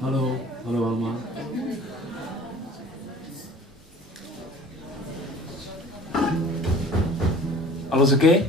Hallo, hallo allemaal. Alles oké?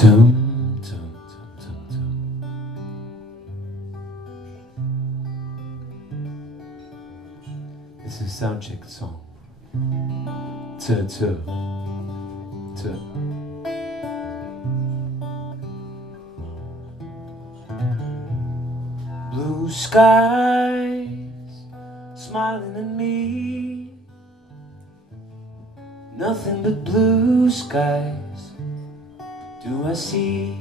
Tum, tum, tum, tum, tum. It's a sound check song. T. Blue skies smiling at me. Nothing but blue skies do I see.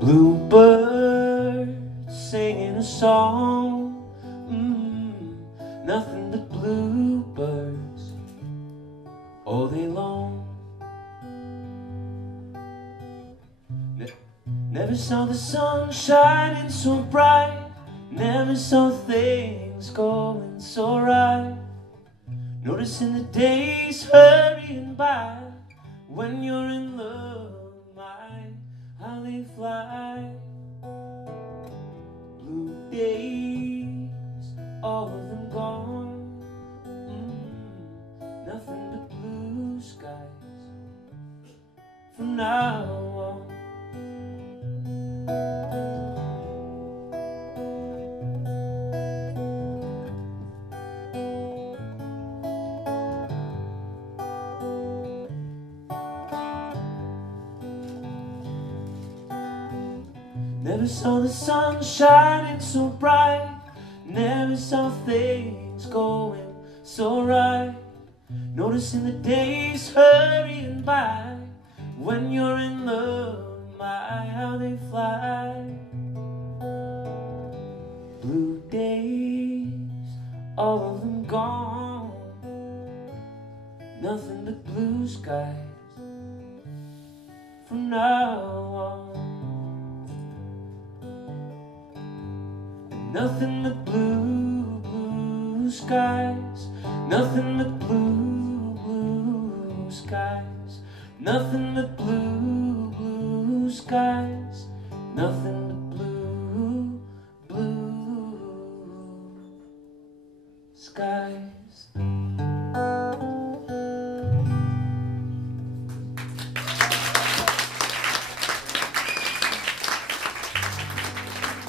Bluebirds singing a song. Nothing but bluebirds all day long. Never saw the sun shining so bright. Never saw things going so right. Noticing the days hurrying by. When you're in love, my, how they fly. Blue days, all of them gone. Nothing but blue skies from now on. Never saw the sun shining so bright. Never saw things going so right. Noticing the days hurrying by. When you're in love, my, how they fly. Blue days, all of them gone. Nothing but blue skies from now on. Nothing but blue skies. Nothing but blue skies. Nothing but blue skies. Nothing but blue skies.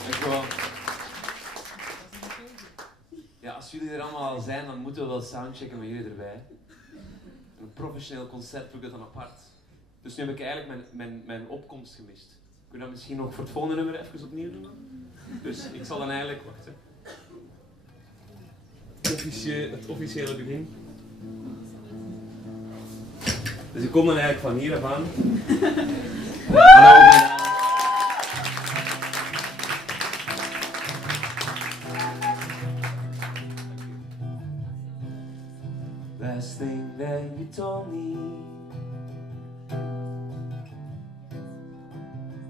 Dankjewel. Ja, als jullie er allemaal al zijn, dan moeten we wel soundchecken met jullie erbij. Een professioneel concert doe ik dat dan apart. Dus nu heb ik eigenlijk mijn opkomst gemist. Kun je dat misschien nog voor het volgende nummer even opnieuw doen? Dus ik zal dan eigenlijk wachten. Het officiële begin. Dus ik kom dan eigenlijk van hier af aan. Hallo. Last thing that you told me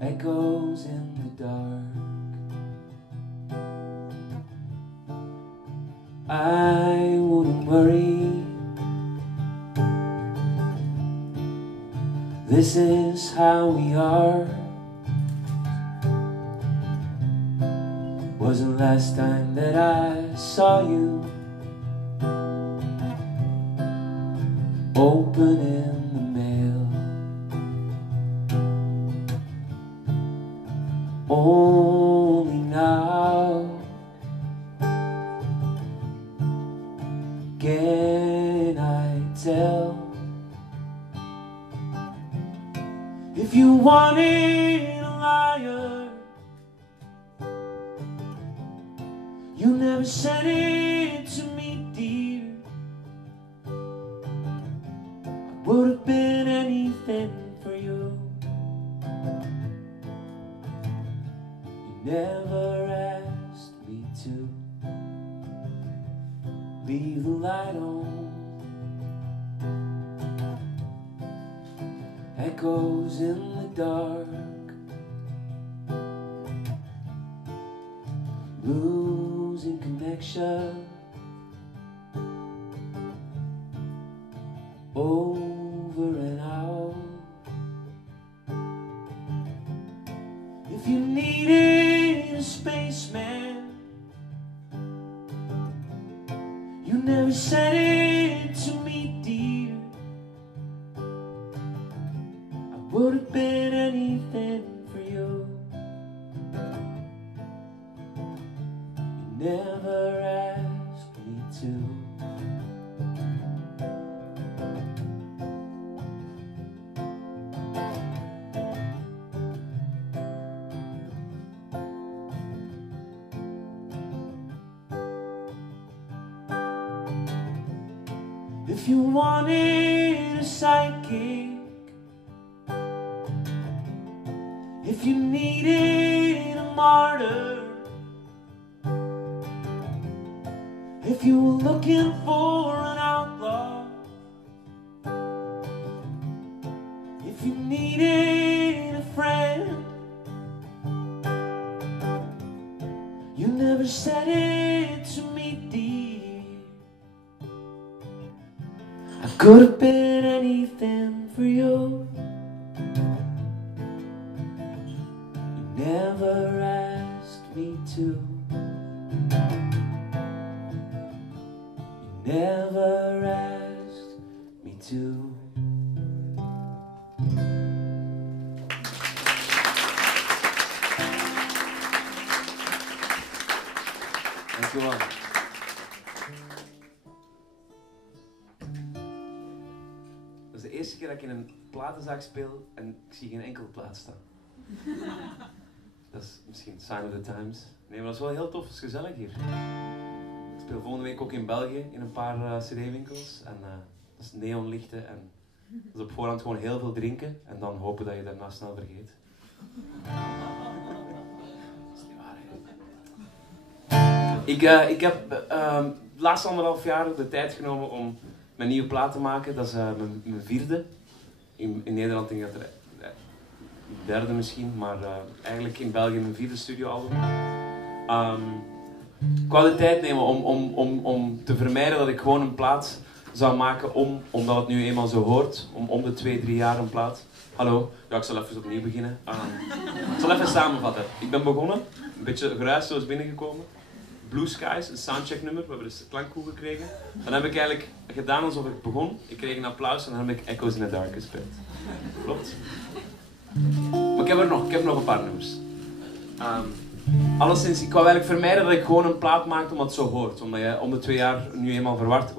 echoes in the dark. I wouldn't worry. This is how we are. Wasn't last time that I saw you opening the mail. Only now can I tell if you wanted a liar. You never said it to me, dear. I would have been anything for you. You never asked me to leave the light on. Echoes in the dark, losing connection. Over and out. If you needed a spaceman, you never said it to me, dear. I would have been anything for you. You never asked me to. If you wanted a sidekick, if you needed a martyr, if you were looking for an outlaw, if you needed a friend, you never said it to me, dear. I could have been anything for you. You never asked me to. You never asked me to. Dankjewel. Dat is de eerste keer dat ik in een platenzaak speel en ik zie geen enkele plaat staan. Dat is misschien sign of the times. Nee, maar dat is wel heel tof, het is gezellig hier. Ik speel volgende week ook in België in een paar cd-winkels. En dat is neonlichten en dat is op voorhand gewoon heel veel drinken en dan hopen dat je daarna snel vergeet. Dat is niet waar, hè? Ik heb de laatste 1,5 jaar de tijd genomen om mijn nieuwe plaat te maken. Dat is mijn vierde. In Nederland denk ik dat er derde misschien, maar eigenlijk in België mijn vierde studioalbum. Ik wou de tijd nemen om te vermijden dat ik gewoon een plaat zou maken omdat het nu eenmaal zo hoort, om de 2-3 jaar een plaat. Hallo, ja, ik zal even opnieuw beginnen. Ik zal even samenvatten. Ik ben begonnen, een beetje geruisloos binnengekomen. Blue Skies, een soundcheck nummer, we hebben dus klankkoe gekregen. Dan heb ik eigenlijk gedaan alsof ik begon. Ik kreeg een applaus en dan heb ik Echoes in the Dark gespeeld. Klopt? Maar ik heb nog een paar nummers. Alleszins, ik wou eigenlijk vermijden dat ik gewoon een plaat maak omdat het zo hoort. Omdat je om de 2 jaar nu eenmaal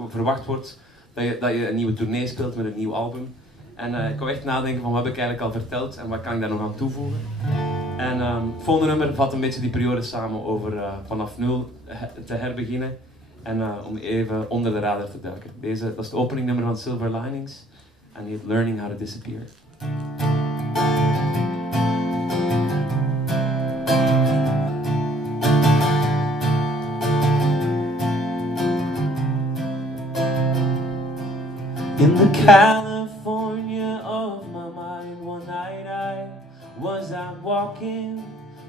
verwacht wordt dat je een nieuwe tournee speelt met een nieuw album. En ik wou echt nadenken van wat heb ik eigenlijk al verteld en wat kan ik daar nog aan toevoegen. En het volgende nummer vat een beetje die periode samen over vanaf nul te herbeginnen. En om even onder de radar te duiken. Dat is het openingnummer van Silver Linings. En die heet Learning How to Disappear. In the California of my mind, one night I was out walking,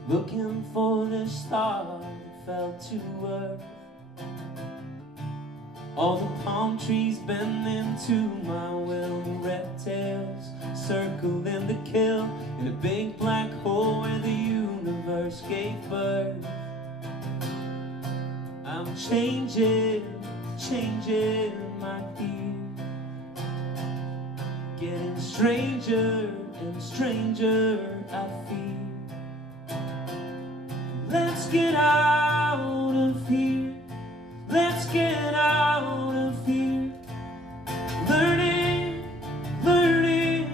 looking for the star that fell to earth. All the palm trees bending to my will, the reptiles circling the kill, in a big black hole where the universe gave birth. I'm changing my fear, getting stranger and stranger I feel. Let's get out of here. Let's get out of here. Learning, learning,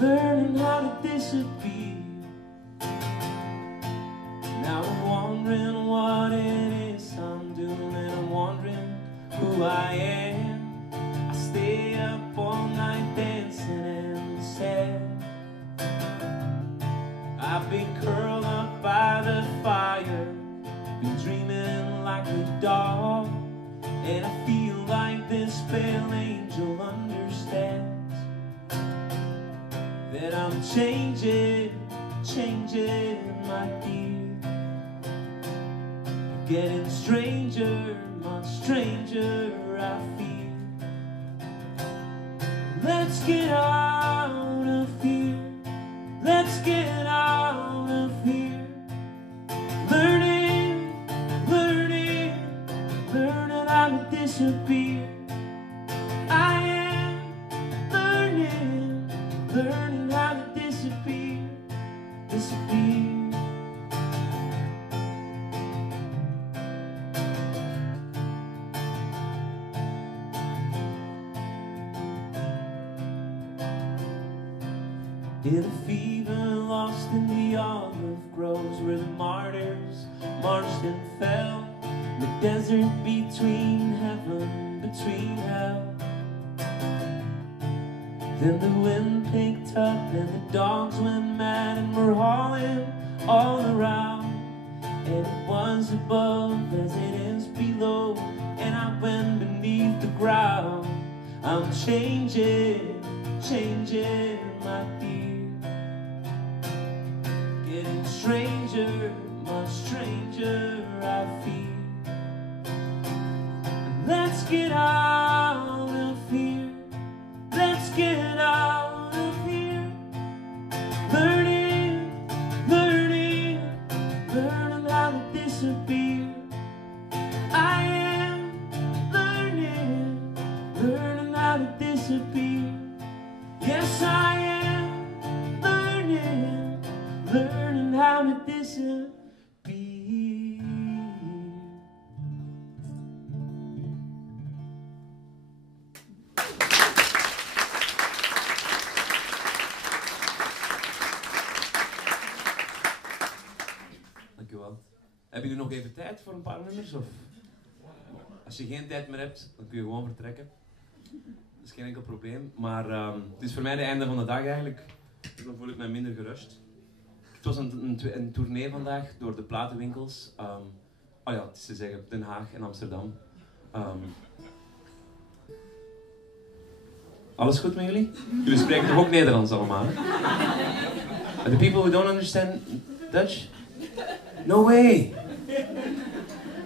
learning how to disappear. Now I'm wondering what it is I'm doing, and I'm wondering who I am. I stay up all night dancing and sad. I've been curled up by the fire, been dreaming like a dog, and I feel like this pale angel understands that I'm changing, changing my dear. Getting stranger, much stranger I feel. Let's get out of here. Let's get out of here. Learning, learning, learning how to disappear. I am learning, learning how to disappear, disappear. In a fever lost in the olive groves, where the martyrs marched and fell, in the desert between heaven, between hell. Then the wind picked up and the dogs went mad and were hauling all around. And it was above as it is below, and I went beneath the ground. I'm changing, changing my dear. Getting stranger, much stranger I feel. Let's get out of here. Let's get out of here. Learning, learning, learning how to disappear. I am learning, learning how to disappear. Yes, I am learning, learning how to disappear. Dankjewel. Hebben jullie nog even tijd voor een paar nummers? Of? Als je geen tijd meer hebt, dan kun je gewoon vertrekken. Dat is geen enkel probleem. Maar het is voor mij het einde van de dag eigenlijk. Dan voel ik mij minder gerust. Het was een tournee vandaag door de platenwinkels. Oh ja, het is te zeggen, Den Haag en Amsterdam. Alles goed met jullie? Jullie spreken toch ook Nederlands allemaal, hè? The people who don't understand Dutch? No way!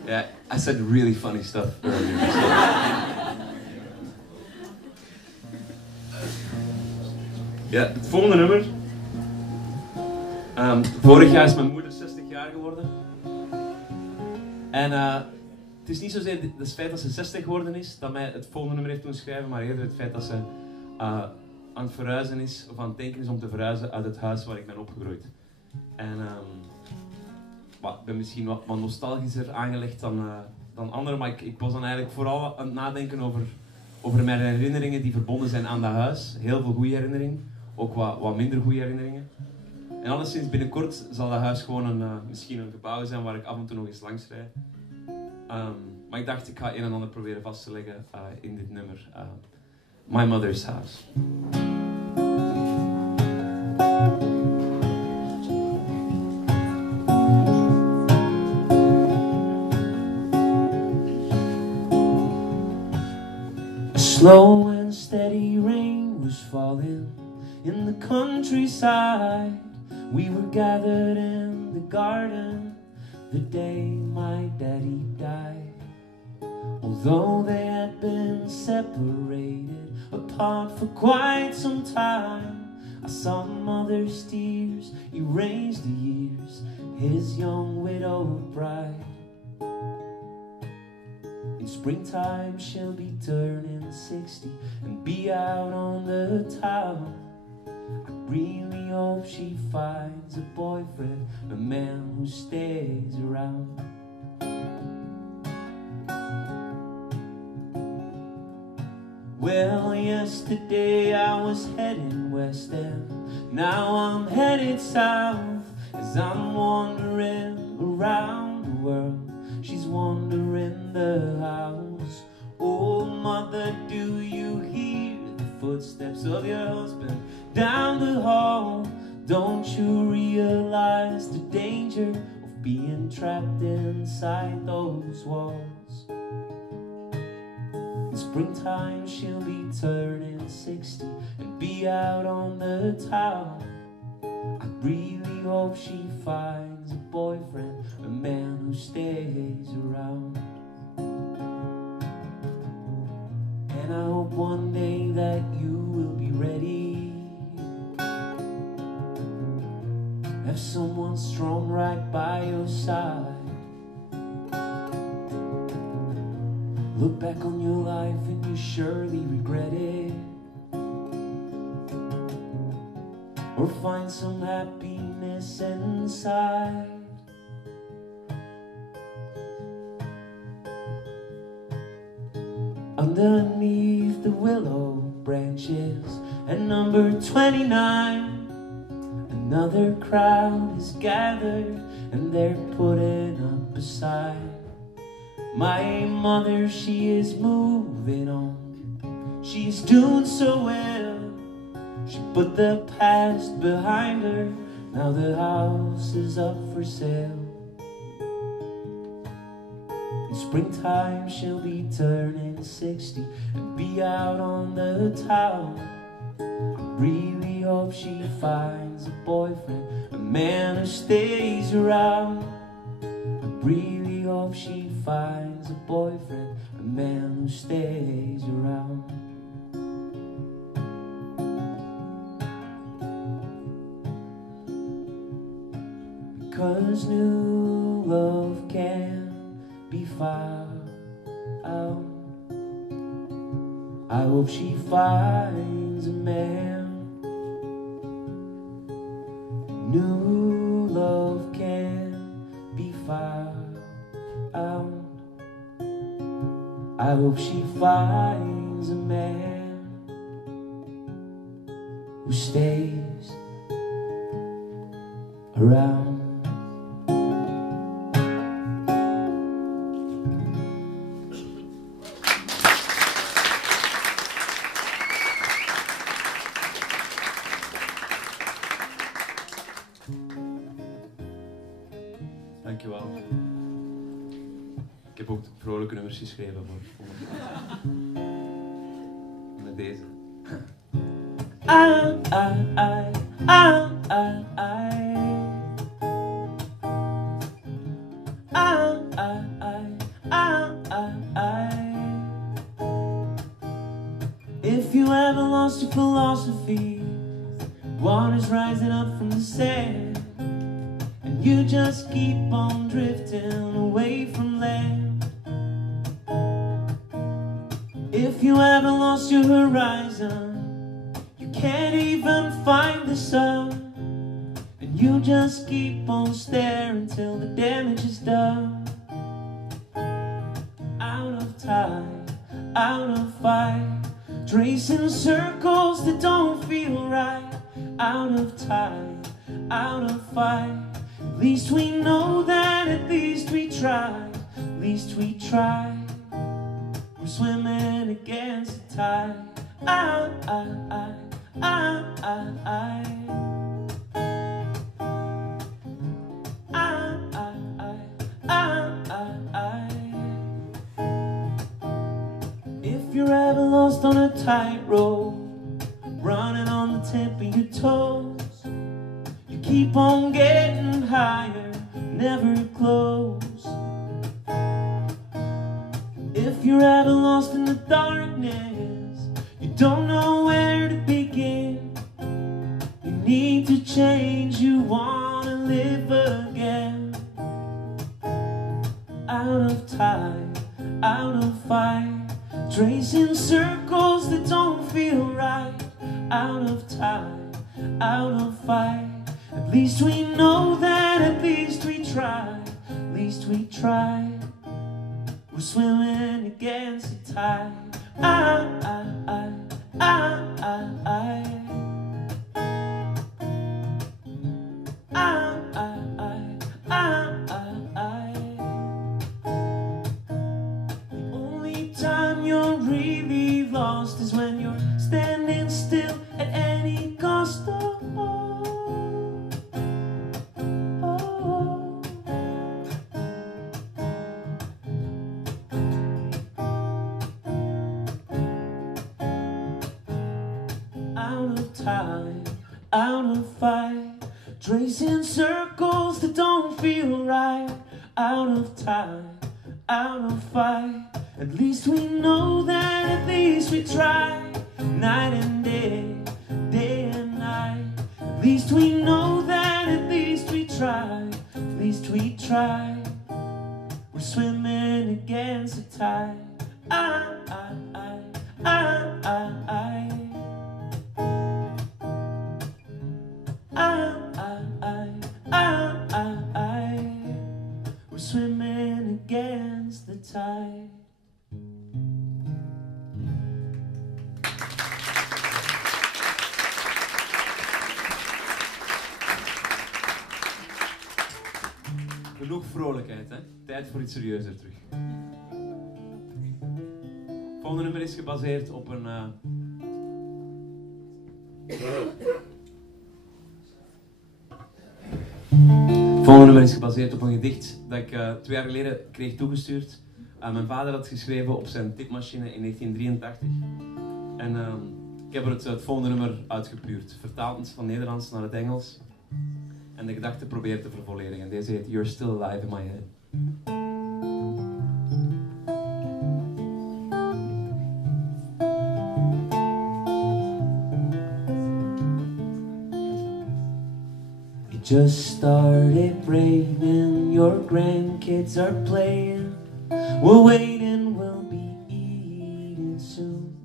Yeah, I said really funny stuff earlier. So. Ja, het volgende nummer. Vorig jaar is mijn moeder 60 jaar geworden. En het is niet zozeer het feit dat ze 60 geworden is dat mij het volgende nummer heeft doen schrijven, maar eerder het feit dat ze aan het verhuizen is, of aan het denken is om te verhuizen uit het huis waar ik ben opgegroeid. En ik ben misschien wat nostalgischer aangelegd dan anderen, maar ik was dan eigenlijk vooral aan het nadenken over mijn herinneringen die verbonden zijn aan dat huis. Heel veel goede herinneringen, ook wat minder goede herinneringen. En alleszins binnenkort zal dat huis gewoon misschien een gebouw zijn waar ik af en toe nog eens langs rijd. Maar ik dacht, ik ga een en ander proberen vast te leggen in dit nummer. My Mother's House. Slow and steady rain was falling in the countryside. We were gathered in the garden the day my daddy died. Although they had been separated apart for quite some time, I saw mother's tears erase the years, his young widowed bride. In springtime she'll be turning 60 and be out on the town. I really hope she finds a boyfriend, a man who stays around. Well, yesterday I was heading west and now I'm headed south. As I'm wandering around the world, she's wandering the house. Oh mother, do you hear the footsteps of your husband down the hall? Don't you realize the danger of being trapped inside those walls? In springtime she'll be turning 60 and be out on the town. I really hope she finds a boyfriend, a man who stays around. And I hope one day that you will be ready, have someone strong right by your side. Look back on your life and you surely regret it, or find some happiness inside. Underneath the willow branches at number 29, another crowd is gathered and they're putting up a sign. My mother, she is moving on, she's doing so well. She put the past behind her, now the house is up for sale. In springtime she'll be turning 60 and be out on the town. I really hope she finds a boyfriend, a man who stays around. I really hope she finds a boyfriend, a man who stays around. Because new love can be found. I hope she finds a man. New love can be found. I hope she finds a man who stays around. Dankjewel. Ik heb ook vrolijke nummers geschreven voor met deze. If you ever lost your philosophy, water's rising up from the sand, and you just keep on drifting away from land. If you ever lost your horizon, you can't even find the sun, and you just keep on staring till the damage is done. Out of time, out of fight, tracing circles that don't feel right. Out of time, out of fight, at least we know that at least we tried. At least we tried. We're swimming against the tide. If you're ever lost on a tightrope, running on the tip of your toes, you keep on getting higher, never close. If you're ever lost in the darkness, you don't know where to begin, you need to change, you want to live again. Out of time, out of fight, tracing circles that don't feel right. Out of time, out of fight. At least we know that, at least we try, at least we try. We're swimming against the tide. The only time you're really lost is when you're standing still at any cost. Out of time, out of fight, tracing circles that don't feel right. Out of time, out of fight. At least we know that, at least we try. Night and day, day and night. At least we know that, at least we try, at least we try. We're swimming against the tide. We're swimming against the tide. Genoeg vrolijkheid, hè? Tijd voor iets serieuzer terug. Het volgende nummer is gebaseerd op een... Het volgende nummer is gebaseerd op een gedicht dat ik 2 jaar geleden kreeg toegestuurd. Mijn vader had geschreven op zijn tipmachine in 1983. En ik heb er het volgende nummer uitgepuurd. Vertaald van het Nederlands naar het Engels. En de gedachte probeert te vervolledigen. Deze heet You're Still Alive in My Head. It just started raining, your grandkids are playing. We're waiting, we'll be eating soon.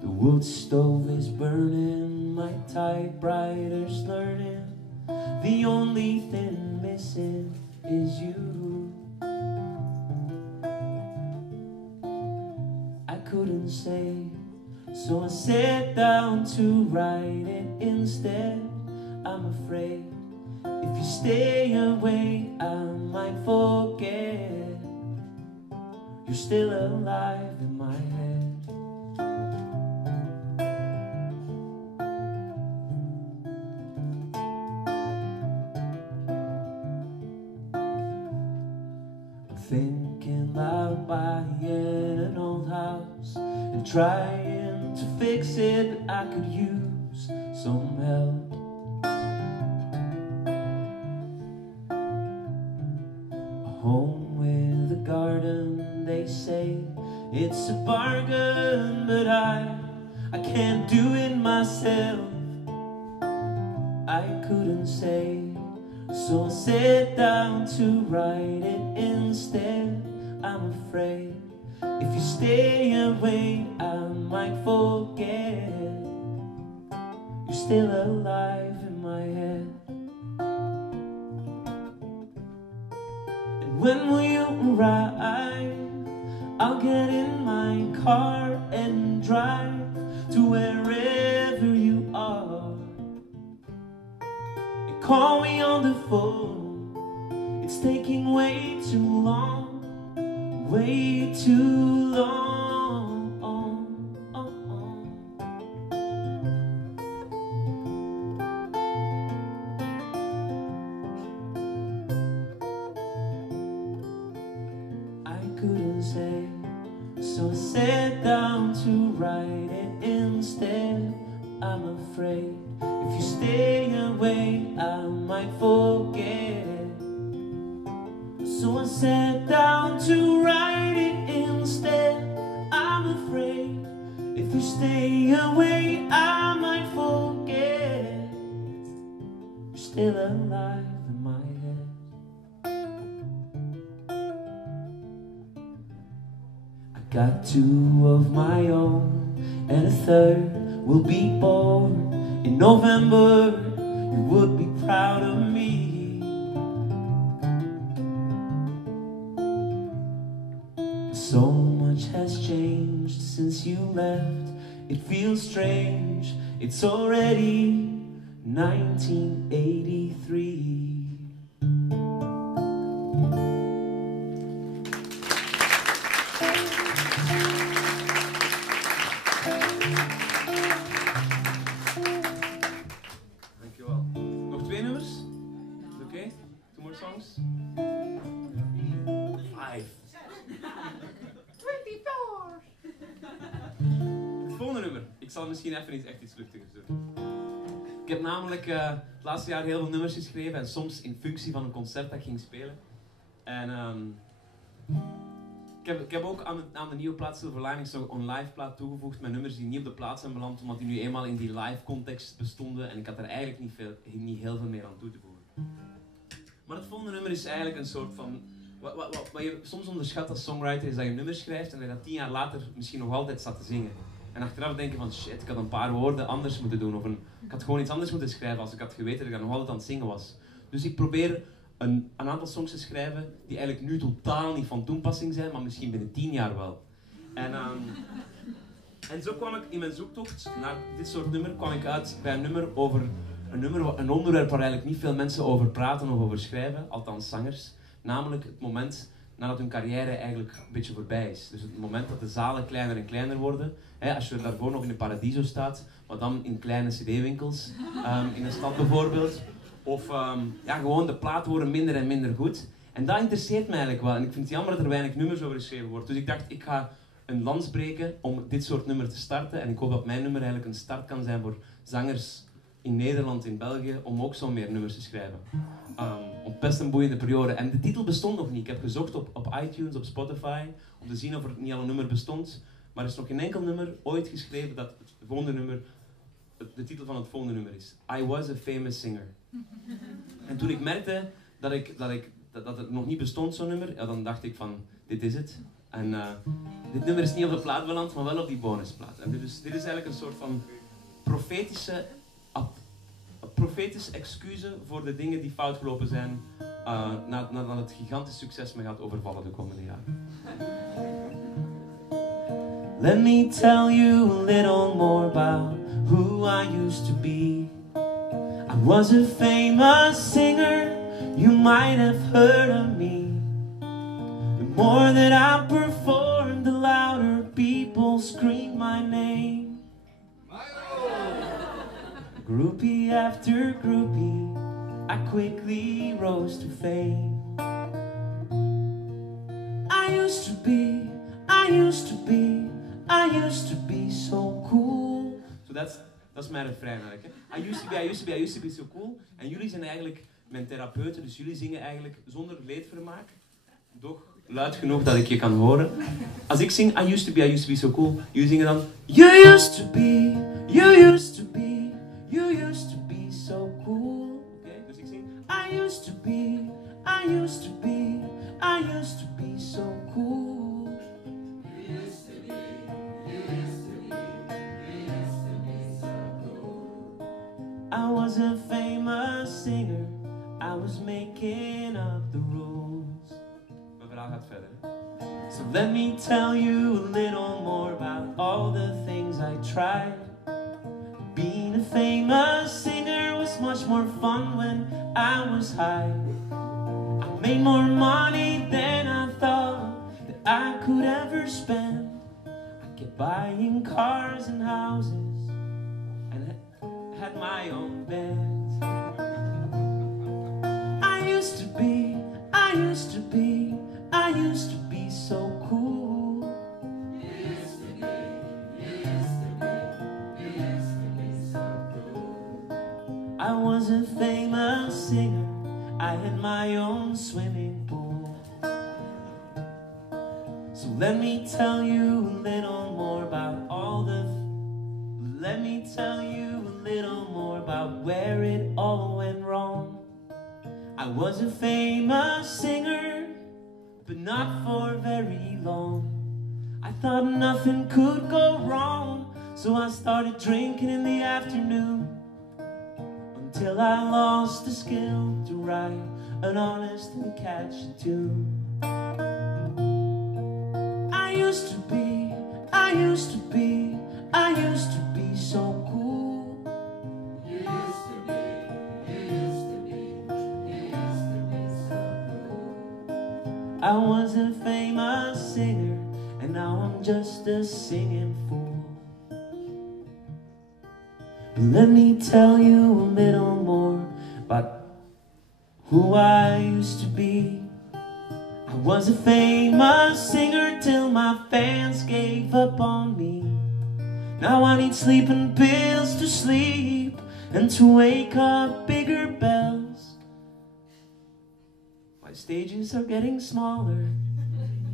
The wood stove is burning, my typewriter's learning. The only thing missing is you. I couldn't say, so I sat down to write it instead. I'm afraid if you stay away, I might forget. You're still alive in my head. I'm thinking about buying an old house and trying to fix it, but I could use some help. A home with a garden, they say it's a bargain, but I can't do it myself. I couldn't say, so I sat down to write it instead. I'm afraid if you stay away, I might forget. You're still alive in my head. And when will you arrive? I'll get in my car and drive to wherever you are. And call me on the phone. It's taking way too long, way too long. I couldn't say, so I sat down to write it instead. I'm afraid if you stay away, I might forget. So I sat down to write it instead. I'm afraid if you stay away, I might forget. You're still alive in my head. I got 2 of my own, and a 3rd will be born in November. You would be proud of me. So much has changed since you left. It feels strange, it's already 1983. Dankjewel. Nog 2 nummers? Is het oké? 2 more songs? 5. 24. Het volgende nummer. Ik zal misschien even echt iets luchtigers doen. Ik heb namelijk het laatste jaar heel veel nummers geschreven en soms in functie van een concert dat ik ging spelen. En ik heb ook aan de nieuwe plaat Silver Linings nog een live plaat toegevoegd met nummers die niet op de plaat zijn beland, omdat die nu eenmaal in die live context bestonden en ik had er eigenlijk niet heel veel meer aan toe te voegen. Maar het volgende nummer is eigenlijk een soort van... Wat je soms onderschat als songwriter is dat je een nummer schrijft en dat je dat 10 jaar later misschien nog altijd staat te zingen. En achteraf denken van shit, ik had een paar woorden anders moeten doen of ik had gewoon iets anders moeten schrijven als ik had geweten dat ik nog altijd aan het zingen was. Dus ik probeer een aantal songs te schrijven die eigenlijk nu totaal niet van toepassing zijn, maar misschien binnen 10 jaar wel. En zo kwam ik in mijn zoektocht naar dit soort nummer kwam ik uit bij een onderwerp waar eigenlijk niet veel mensen over praten of over schrijven, althans zangers. Namelijk het moment nadat hun carrière eigenlijk een beetje voorbij is. Dus het moment dat de zalen kleiner en kleiner worden. Als je daarvoor nog in de Paradiso staat, maar dan in kleine cd-winkels, in een stad bijvoorbeeld. Of gewoon de platen worden minder en minder goed. En dat interesseert me eigenlijk wel. En ik vind het jammer dat er weinig nummers over geschreven wordt. Dus ik dacht, ik ga een lans breken om dit soort nummer te starten. En ik hoop dat mijn nummer eigenlijk een start kan zijn voor zangers in Nederland, in België, om ook zo meer nummers te schrijven. Want best een boeiende periode. En de titel bestond nog niet. Ik heb gezocht op iTunes, op Spotify, om te zien of er niet al een nummer bestond. Maar er is nog geen enkel nummer ooit geschreven dat het volgende nummer, de titel van het volgende nummer is. I was a famous singer. En toen ik merkte dat het nog niet bestond, zo'n nummer, ja, dan dacht ik van, dit is het. En dit nummer is niet op de plaat beland, maar wel op die bonusplaat. En dit is eigenlijk een soort van profetische excuus voor de dingen die fout gelopen zijn nadat het gigantisch succes me gaat overvallen de komende jaren. Let me tell you a little more about who I used to be. I was a famous singer, you might have heard of me. The more that I performed, the louder people screamed my name. Milow! Groupie after groupie, I quickly rose to fame. I used to be so cool. So dat is mijn refrein eigenlijk. Hè. I used to be so cool. En jullie zijn eigenlijk mijn therapeuten, dus jullie zingen eigenlijk zonder leedvermaak, doch luid genoeg dat ik je kan horen. Als ik zing I used to be so cool, jullie zingen dan You used to be so cool. Oké, dus ik zing I used to be so cool. I was a famous singer, I was making up the rules. Mijn verhaal gaat verder. So let me tell you a little more about all the things I tried. Being a famous singer was much more fun when I was high. I made more money than I thought that I could ever spend. I kept buying cars and houses and had my own bed. I used to be so cool. You used to be so cool. I was a famous singer, I had my own swimming pool. So let me tell you a little more about where it all went wrong. I was a famous singer, but not for very long. I thought nothing could go wrong, so I started drinking in the afternoon, until I lost the skill to write an honest and catchy tune. I used to be so cool. You used to be so cool. I was a famous singer, and now I'm just a singing fool. But let me tell you a little more about who I used to be. I was a famous singer till my fans gave up on me. Now I need sleeping pills to sleep and to wake up bigger bells. My stages are getting smaller,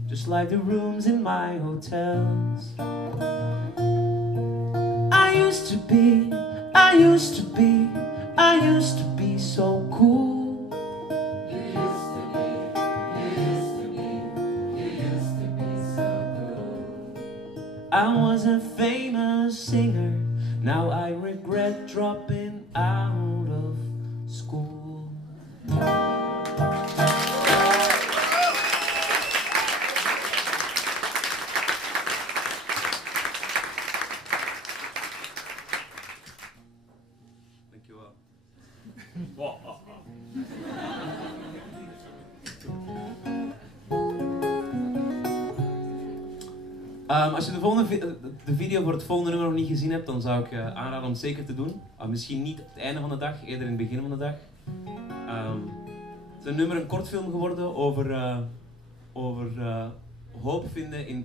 just like the rooms in my hotels. I used to be so cool. You used to be so cool. I was a famous singer, now I regret dropping out of school. Dankjewel. Als je de video voor het volgende nummer nog niet gezien hebt, dan zou ik aanraden om het zeker te doen. Misschien niet op het einde van de dag, eerder in het begin van de dag. Het is een nummer, een kortfilm geworden over hoop vinden in